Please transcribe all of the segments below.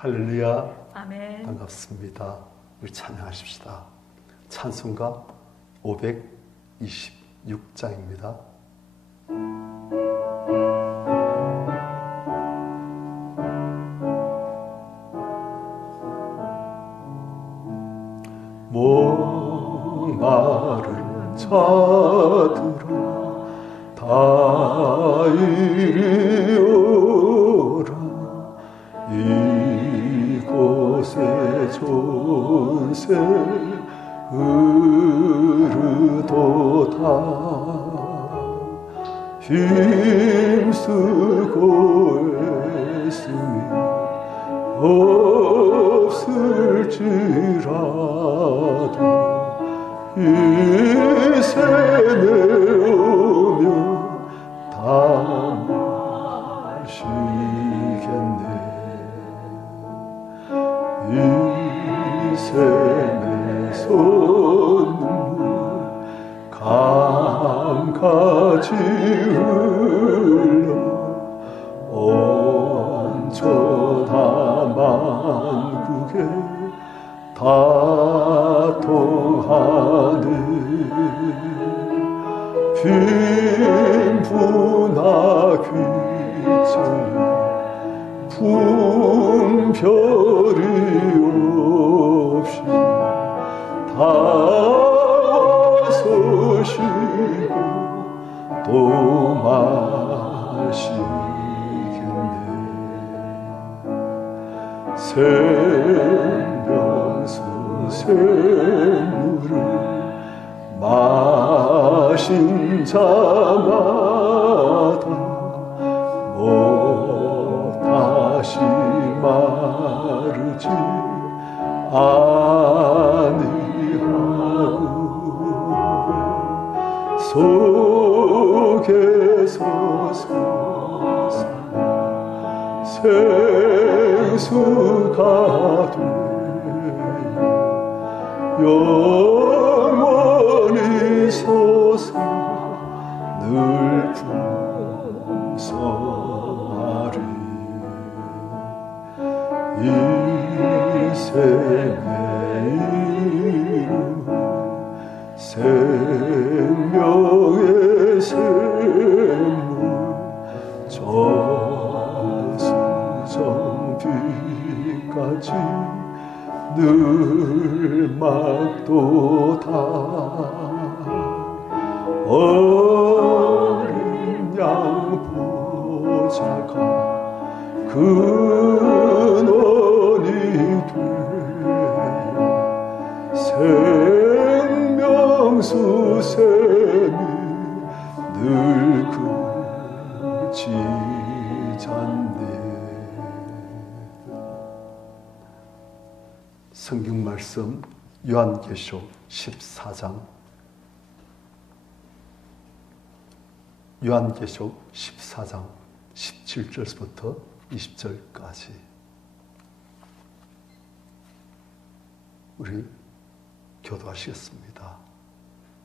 할렐루야. 아멘. 반갑습니다. 우리 찬양하십시다. 찬송가 526장입니다. 목마른 자들아 다 이리 오라. 이곳에 존새 흐르도다. 힘쓰고 애쓰니 없을지라도 이 샘에 오면 다 마시겠네. 이 샘의 솟는 강같이 흘러 온 천하 만국에 다 통하네. 빈부나 귀천이 분별이 없이 다 와서 쉬고 또 마시겠네. 생명수 샘물을 마신 자마다 다시 마르지 아니하고 속에서 솟아나 생수가 되어 영원히 솟아 늘 풍성하리. 이 샘의 이름 생명의 샘물 저수정비까지 늘 막도다. 어린 양 보자가 근원이 되어 생명수 샘이 늘 그치잖네. 성경 말씀 요한계시록 14장 요한계시록 14장 17절부터 20절까지 우리 교도하시겠습니다.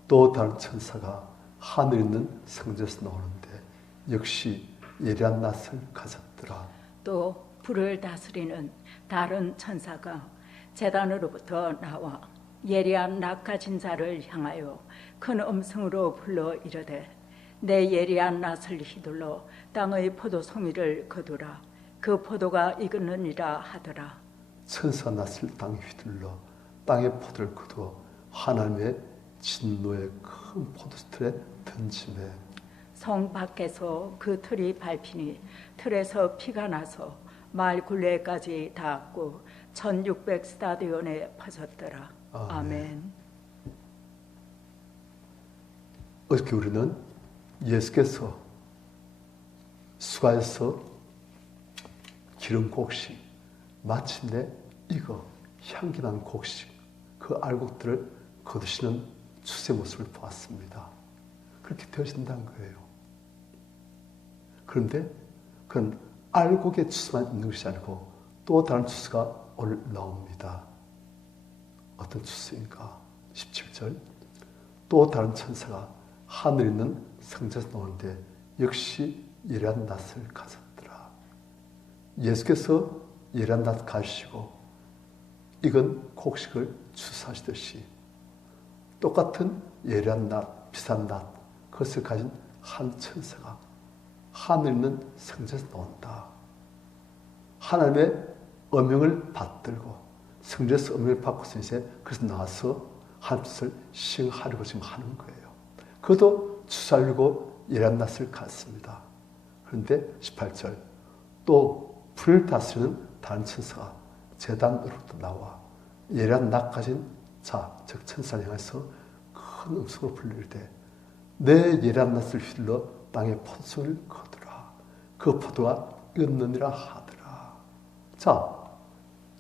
또 다른 천사가 하늘에 있는 성전에서 나오는데 역시 예리한 낫을 가졌더라. 또 불을 다스리는 다른 천사가 제단으로부터 나와 예리한 낫 가진 자를 향하여 큰 음성으로 불러 이르되 내 예리한 낫을 휘둘러 땅의 포도송이를 거두라. 그 포도가 익었느니라 하더라. 천사 낫을 땅에 휘둘러 땅의 포도를 거두어 하나님의 진노의 큰 포도틀에 던지매 성 밖에서 그 틀이 밟히니 틀에서 피가 나서 마을 굴레까지 닿았고 1600 스타디온에 퍼졌더라. 아멘. 어떻게 우리는 예수께서 수가에서 기름 곡식 마침내 이거 향기난 곡식 그 알곡들을 거두시는 주의 모습을 보았습니다. 그렇게 되어진다는 거예요. 그런데 그건 알곡의 주스만 있는 것이 아니고 또 다른 주스가 오늘 나옵니다. 어떤 주스인가? 17절 또 다른 천사가 하늘에 있는 성전에서 나오는데 역시 예리한 낫을 가졌더라. 예수께서 예리한 낫 가지시고 익은 곡식을 주사하시듯이 똑같은 예리한 낫, 비싼 낫, 그것을 가진 한 천사가 하늘 있는 성전에서 나온다. 하나님의 음명을 받들고 성전에서 음명을 받고서 이제 그래서 나와서 하나님 뜻을 시행하려고 지금 하는 거예요. 그것도 주사하려고 예리한 낫을 갖습니다. 그런데 18절 또 불을 다스리는 다른 천사가 제단으로부터 나와 예리한 낫 가진 자, 즉 천사를 향해서 큰 음성으로 불리되 내 예리한 낫을 휘둘러 땅에 포도송을 거두라. 그 포도가 익었느니라 하더라. 자,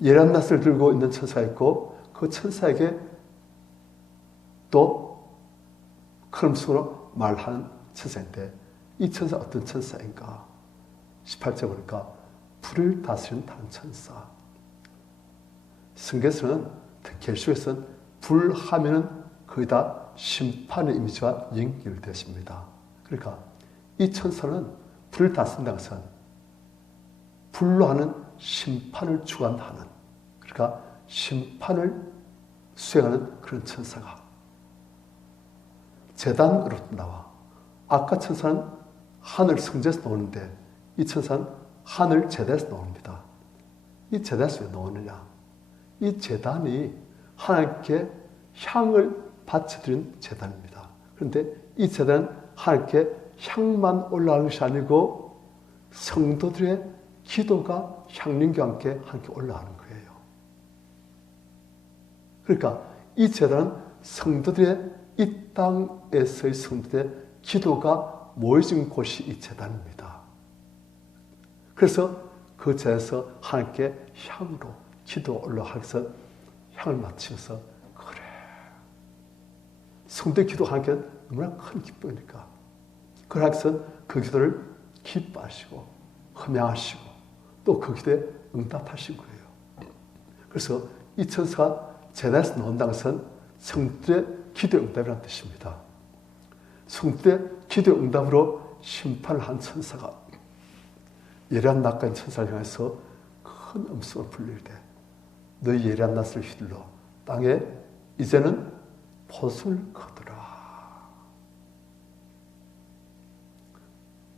예리한 낫을 들고 있는 천사가 있고 그 천사에게 또 큰 음성으로 말하는 천사인데 이 천사 어떤 천사인가? 18절 보니까 불을 다스리는 다른 천사. 성경에서는 특히 계시록에서는 불하면은 거의 다 심판의 이미지와 연결되십니다. 그러니까 이 천사는 불을 다스린다는 것은 불로 하는 심판을 주관하는, 그러니까 심판을 수행하는 그런 천사가 제단으로 나와. 아까 천사는 하늘 성전에서 나오는데 이 천사는 하늘 제단에서 나옵니다. 이 제단에서 왜 나오느냐? 이 제단이 하나님께 향을 바쳐드리는 제단입니다. 그런데 이 제단은 하나님께 향만 올라가는 것이 아니고 성도들의 기도가 향림과 함께 하나님께 올라가는 거예요. 그러니까 이 제단은 성도들의 이 땅에서의 성도들의 기도가 모여진 곳이 이 제단입니다. 그래서 그 제에서 하나님께 향으로 기도 올라가서 향을 맞추면서 그래. 성도의 기도 하나님께 너무나 큰 기쁨이니까. 그래서 그 기도를 기뻐하시고 흠양하시고 또 그 기도에 응답하신 거예요. 그래서 이 천사가 제단에서 나온다는 것은 성도의 기도 응답이라는 뜻입니다. 성도의 기도 응답으로 심판을 한 천사가 예리한 낫가진 천사를 향해서 큰 음성을 불릴 때 너희 예리한 낫을 휘둘러 땅에 이제는 포도송을 거두라.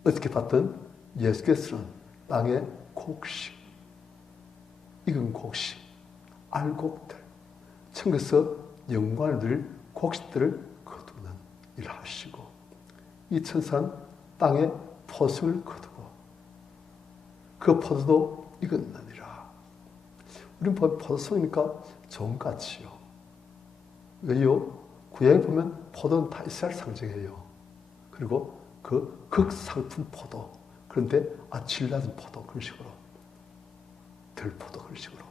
어떻게 봤든 예수께서는 땅에 곡식, 익은 곡식, 알곡들, 천국에서 영광을 누릴 곡식들을 거두는 일을 하시고 이 천사는 땅에 포도송을 거두고 그 포도도 익었느니라. 우리는 포도송이니까 좋은 것 같지요. 왜요? 구약에 보면 포도는 다 이스라엘 상징이에요. 그리고 그 극상품 포도, 그런데 질 낮은 포도, 그런 식으로 들포도 그런 식으로.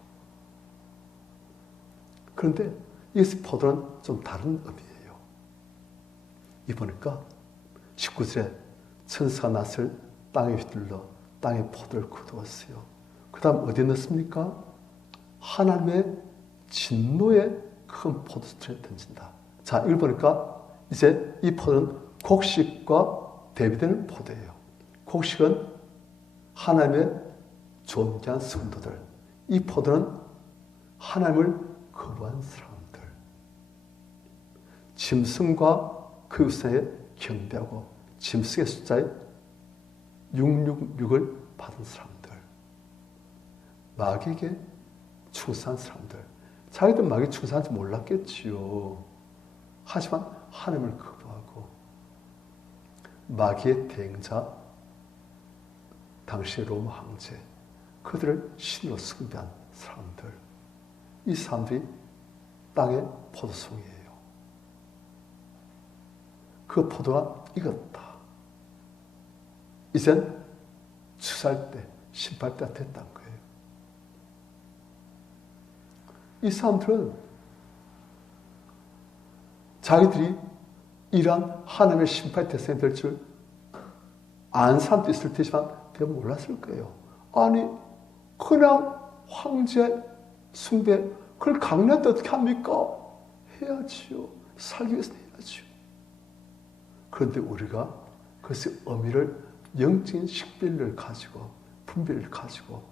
그런데 이 포도는 좀 다른 의미예요. 이 보니까 19절에 천사 낫을 땅에 휘둘러 땅에 포도를 거두었어요. 그 다음 어디에 넣습니까? 하나님의 진노의 큰 포도수에 던진다. 자, 이걸 보니까 이제 이 포도는 곡식과 대비되는 포도예요. 곡식은 하나님의 존귀한 성도들. 이 포도는 하나님을 거부한 사람들. 짐승과 그 우상에 경배하고 짐승의 숫자에 666을 받은 사람들. 마귀에게 충성한 사람들. 자기들 마귀에 충성한지 몰랐겠지요. 하지만 하나님을 거부하고 마귀의 대행자 당시의 로마 황제, 그들을 신으로 숭배한 사람들. 이 사람들이 땅의 포도송이에요. 그 포도가 익었다. 이젠 추수할 때, 심할 때가 됐다는 거예요. 이 사람들은 자기들이 이러한 하나님의 심판의 대상이 될 줄 아는 사람도 있을 테지만 대부분 몰랐을 거예요. 아니, 그냥 황제 숭배, 그걸 강요한테 어떻게 합니까? 해야지요. 살기 위해서는 해야지요. 그런데 우리가 그것의 의미를 영적인 식별을 가지고, 분별을 가지고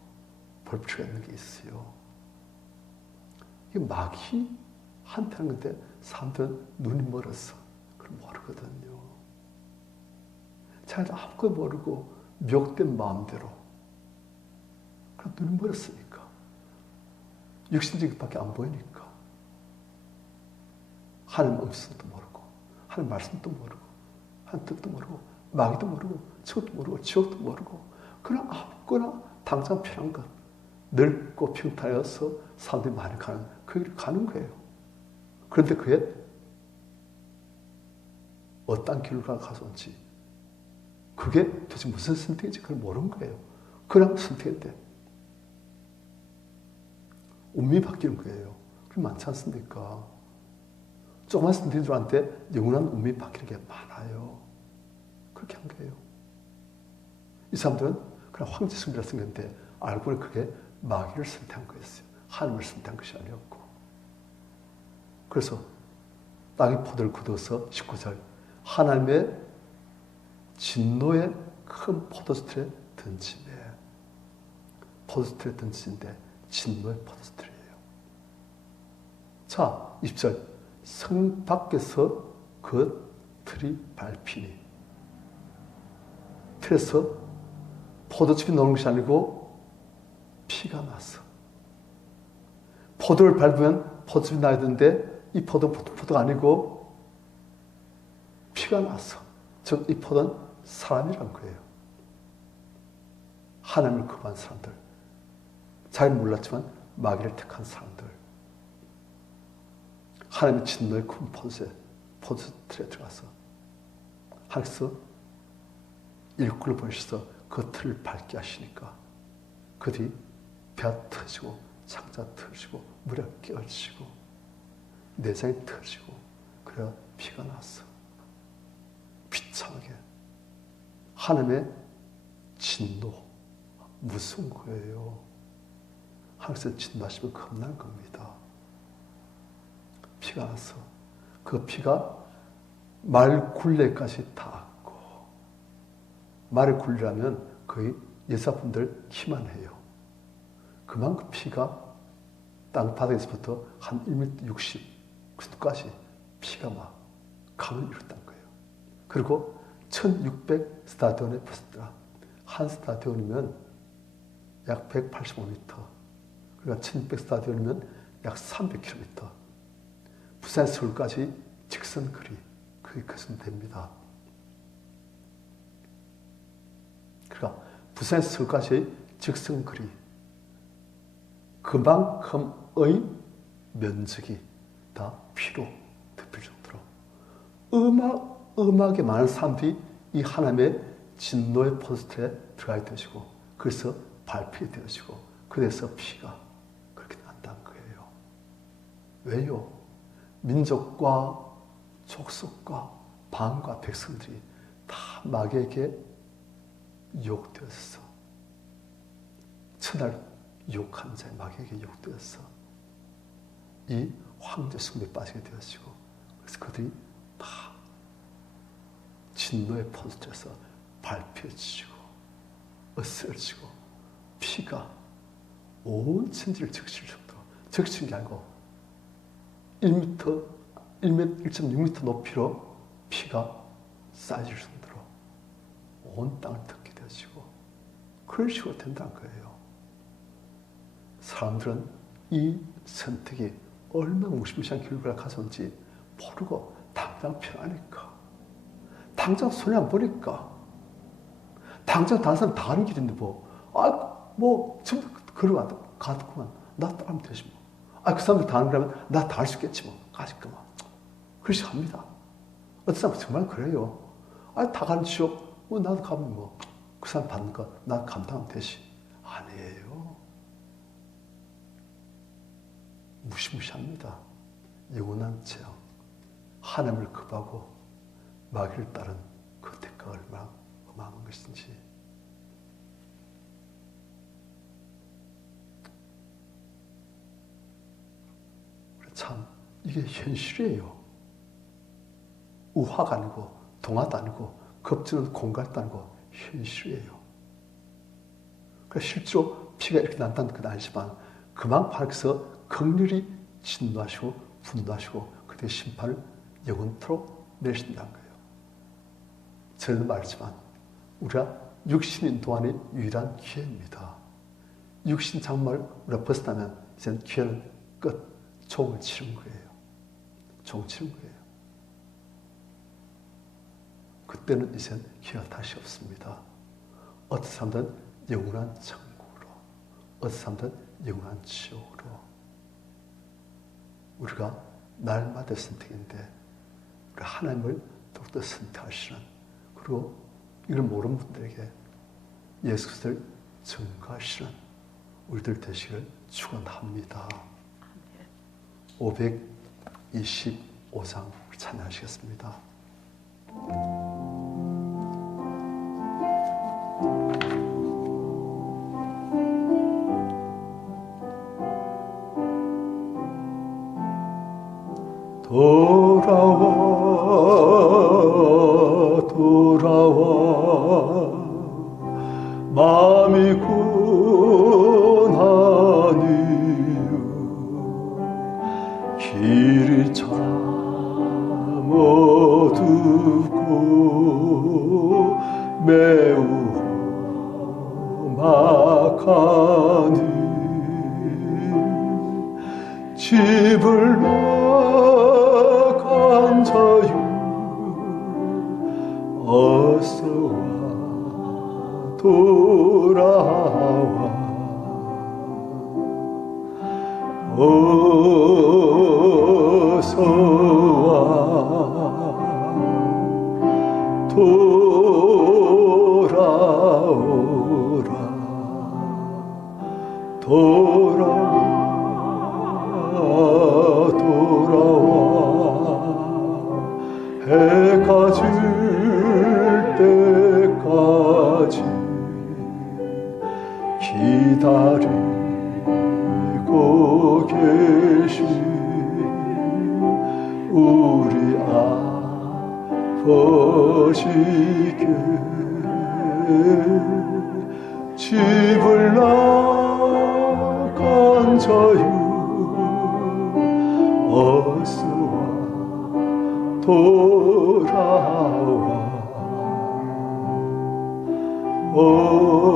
볼 볼 필요가 있는 게 있어요. 이 마귀 한테는 근데 사람들은 눈이 멀어서 그걸 모르거든요. 자기도 아무것도 모르고 미혹된 마음대로 그럼 눈이 멀었으니까 육신적밖에 안 보이니까 하나님 음성도 모르고 하나님 말씀도 모르고 하나님 뜻도 모르고 마귀도 모르고 천국도 모르고 지옥도 모르고 그냥 아무거나 당장 필요한 것 넓고 평탄해서 사람들이 많이 가는 그 길을 가는 거예요. 그런데 그게 어떤 길을 가서인지 그게 도대체 무슨 선택인지 그걸 모르는 거예요. 그냥 선택인데 운명이 바뀌는 거예요. 그게 많지 않습니까? 조그만 선택들한테 영원한 운명이 바뀌는 게 많아요. 그렇게 한 거예요. 이 사람들은 그냥 황제 숭배를 쓴 건데 알고 보니 그게 마귀를 선택한 거였어요. 하나님을 선택한 것이 아니었고. 그래서 땅에 포도를 굳어서 19절 하나님의 진노의 큰 포도스틀에 던지매 포도스틀에 던지는데 진노의 포도스틀이에요. 자, 20절 성 밖에서 그 틀이 밟히니 틀에서 포도즙이 나오는 것이 아니고 피가 나서 포도를 밟으면 포도즙이 나야 되는데 이 포도가 아니고 피가 나서 즉 이 포도는 사람이란 거예요. 하나님을 거부한 사람들 잘 몰랐지만 마귀를 택한 사람들 하나님의 진노의 큰 포도틀에 들어가서 하나님께서 일꾼을 보내셔서 그 틀을 밝게 하시니까 그들이 배가 터지고 창자 터지고 물에 깨어지고 내장이 터지고 그래야 피가 났어. 비참하게 하나님의 진노 무서운 거예요. 하나님께서 진노하시면 겁난 겁니다. 피가 나서 그 피가 말 굴레까지 닿았고 말의 굴레라면 거의 여자분들 키만 해요. 그만큼 피가 땅바닥에서부터 한 1m 60까지 피가 막 강을 이뤘다는 거예요. 그리고 1600 스타디온에 붙었더라. 한 스타디온이면 약 185m. 그러니까 1600 스타디온이면 약 300km. 부산 서울까지 직선 거리 거기까지는 됩니다. 그러니까 부산 서울까지 직선 거리 그만큼의 면적이 다 피로 덮일 정도로 음악에 많은 사람들이 이 하나님의 진노의 포스트에 들어가게 되시고 그래서 발피게 되어지고 그래서 피가 그렇게 난다는 거예요. 왜요? 민족과 족속과 방과 백성들이 다 마귀에게 유혹되었어. 천할 유혹한 자의 마귀에게 유혹되었어. 이 황제 숭배에 빠지게 되어지고 그래서 그들이 다 진노의 포스트에서 밟혀지고 으스러지고 피가 온 천지를 적실 정도로 적신 게 아니고 1.6m 높이로 피가 쌓여질 정도로 온 땅을 덮게 되어지고 그런 식으로 된다는 거예요. 사람들은 이 선택이 얼마나 무시무시한 결과를 가져온지 모르고 당장 편하니까 당장 손해 안 보니까 당장 다른 사람 다 가는 길인데 전부 걸어가도 가더구만 나 따라하면 되지 뭐. 그 사람들 다 하는 거라면 나 다 할 수 있겠지 뭐. 가지까만. 그렇게 합니다. 어떤 사람은 정말 그래요. 다 가는 지옥, 나도 가면 뭐. 그 사람 받는 거, 나 감당하면 되지. 아니에요. 무시무시합니다. 영원한 재앙. 하나님을 거부하고 마귀를 따른 그 대가가 얼마나 어마어마한 것인지. 참 이게 현실이에요. 우화가 아니고 동화도 아니고 겁주는 공갈도 아니고 현실이에요. 그러니까 실제로 피가 이렇게 난다는 건 아니지만 그만큼 하나님께서 긍휼히 진노하시고 분노하시고 그때 심판을 영원토록 내리신다는 거예요. 저는 말했지만 우리가 육신인 동안의 유일한 기회입니다. 육신 장말 우리가 벗어나면 이제는 기회는 끝, 종을 치른 거예요. 종을 치른 거예요. 그때는 이제는 기회가 다시 없습니다. 어떤 사람들은 영원한 천국으로, 어떤 사람들은 영원한 지옥으로. 우리가 날마다 선택인데 우리 하나님을 더욱더 선택하시는, 그리고 이걸 모르는 분들에게 예수 그리스도를 증거하시는 우리들 되시기를 축원합니다. 525장 찬양하시겠습니다. 돌아와 돌아와 마음이 군하니요 길이 참 어둡고 매우 험악하니 집을 나간 자유 어서와 돌아와 어서와 돌아오라 돌아와 해가 질 때까지 기다리고 계신 우리 아버지께 집을 나간 자유 어서와 돌아와 어서와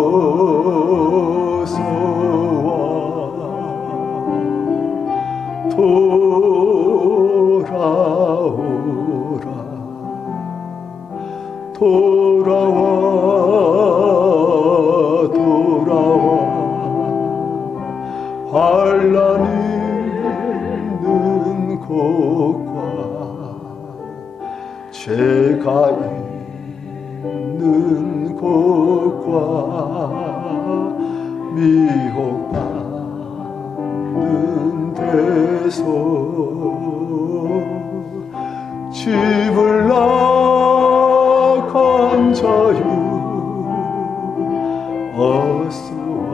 돌아오라 돌아와 돌아와 환난 있는 곳과 죄가 있는 곳과 미혹받는 데서 집을 나간 자유 어서와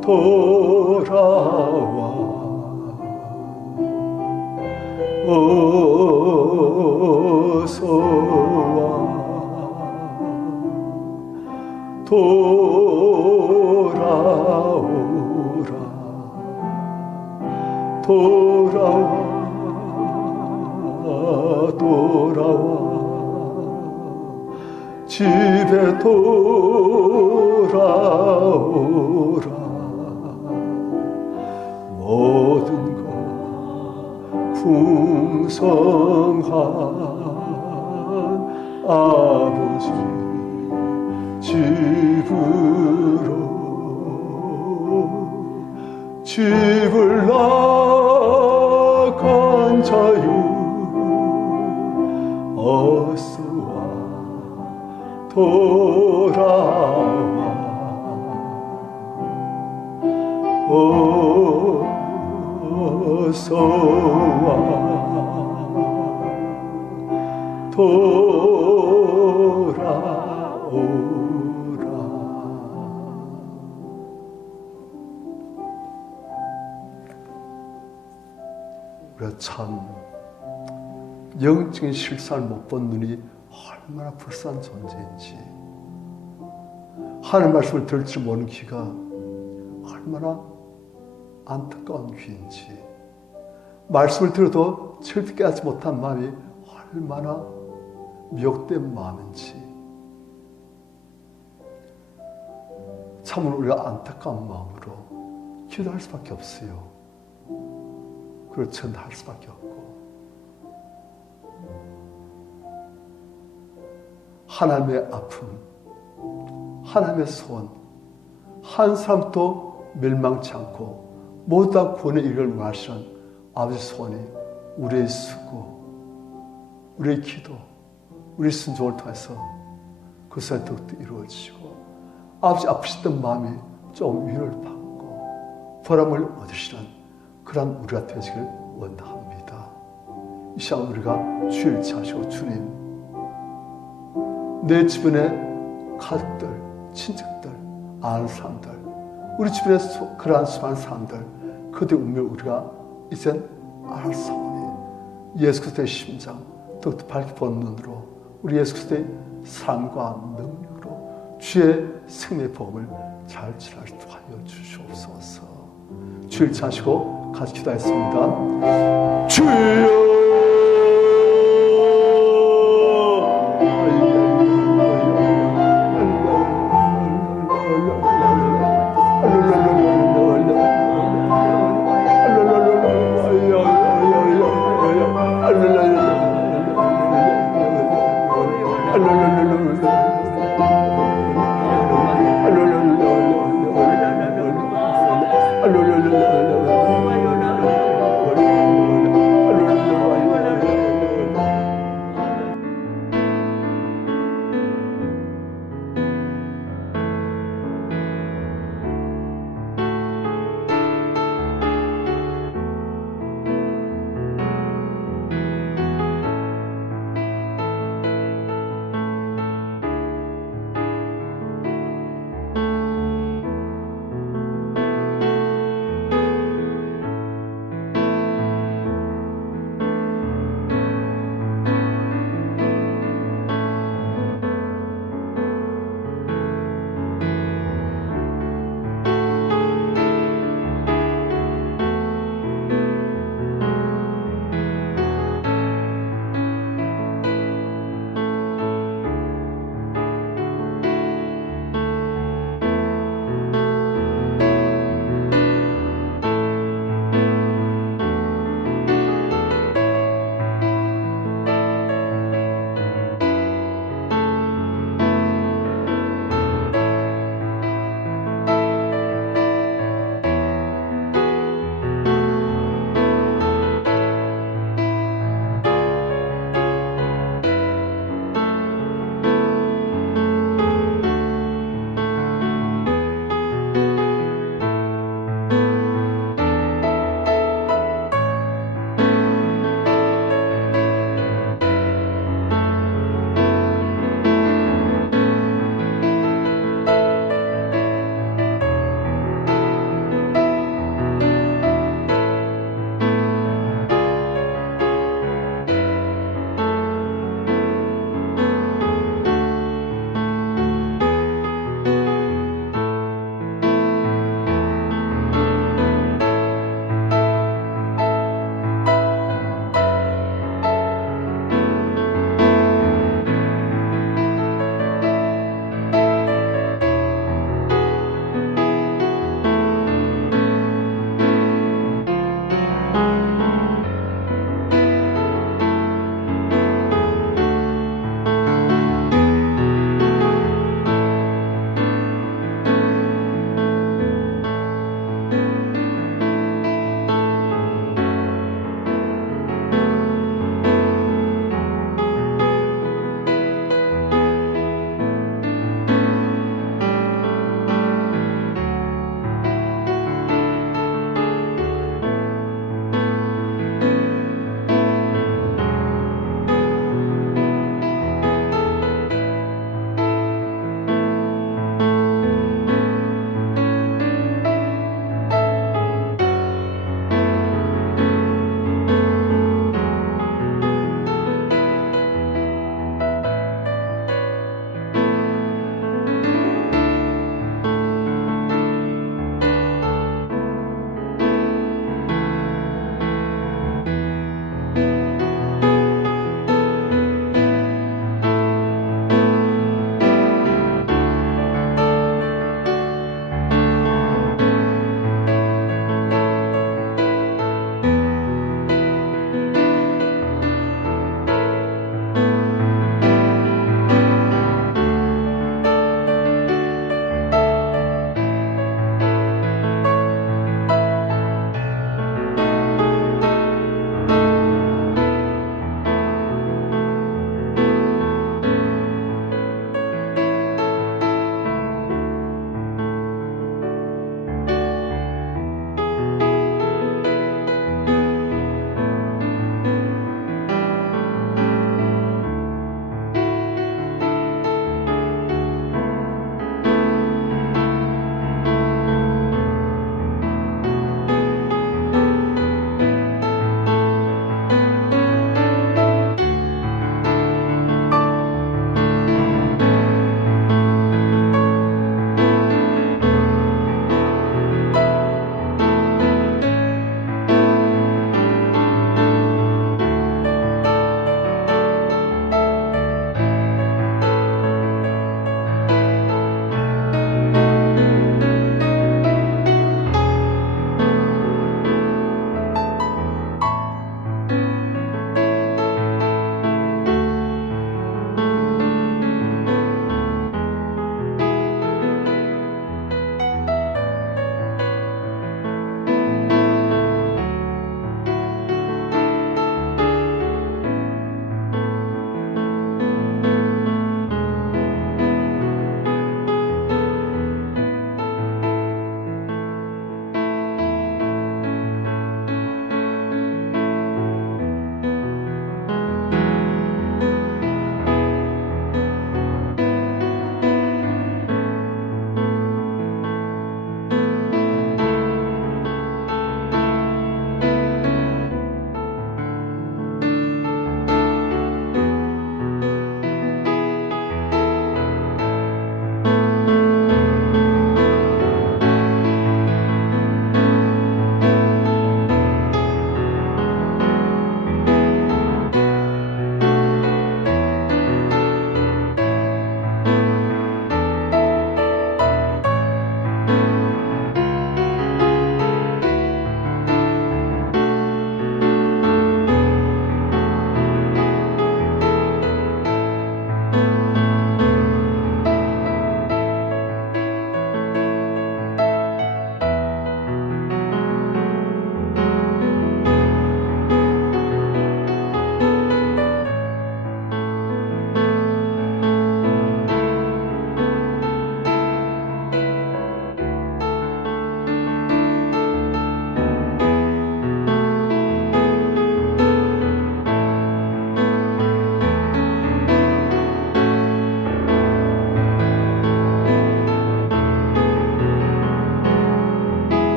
돌아와 어서와 돌아오라 돌아와 집에 돌아오라 모든 것 풍성한 아버지 집으로 집을 나간 자유 어서와 돌아와 어서와 돌아오라. 우리가 참 영적인 실상을 못 본 눈이 얼마나 불쌍한 존재인지, 하나님 말씀을 들을 줄 모르는 귀가 얼마나 안타까운 귀인지, 말씀을 들어도 절대 깨닫지 못한 마음이 얼마나 미혹된 마음인지, 참으로 우리가 안타까운 마음으로 기도할 수밖에 없어요. 그걸 전할 수밖에 없고, 하나님의 아픔, 하나님의 소원, 한 사람도 멸망치 않고 모두 다 구원의 일을 원하시는 아버지 소원이 우리의 수고, 우리의 기도, 우리의 순종을 통해서 그것이 더욱더 이루어지고, 아버지 아프셨던 마음이 좀 위로를 받고 보람을 얻으시는 그런 우리가 되시길 원합니다. 이 시간 우리가 주일 차시고, 주님, 내 주변의 가족들, 친척들, 아는 사람들, 우리 주변에 그러한 수많은 사람들, 그들의 운명을 우리가 이젠 알았사오니 예수 그리스도의 심장 더욱더 밝게 본 눈으로 우리 예수 그리스도의 삶과 능력으로 주의 생명의 복음을 잘 전할 수 하여 주시옵소서. 주일 차시고 같이 기도하겠습니다. 주여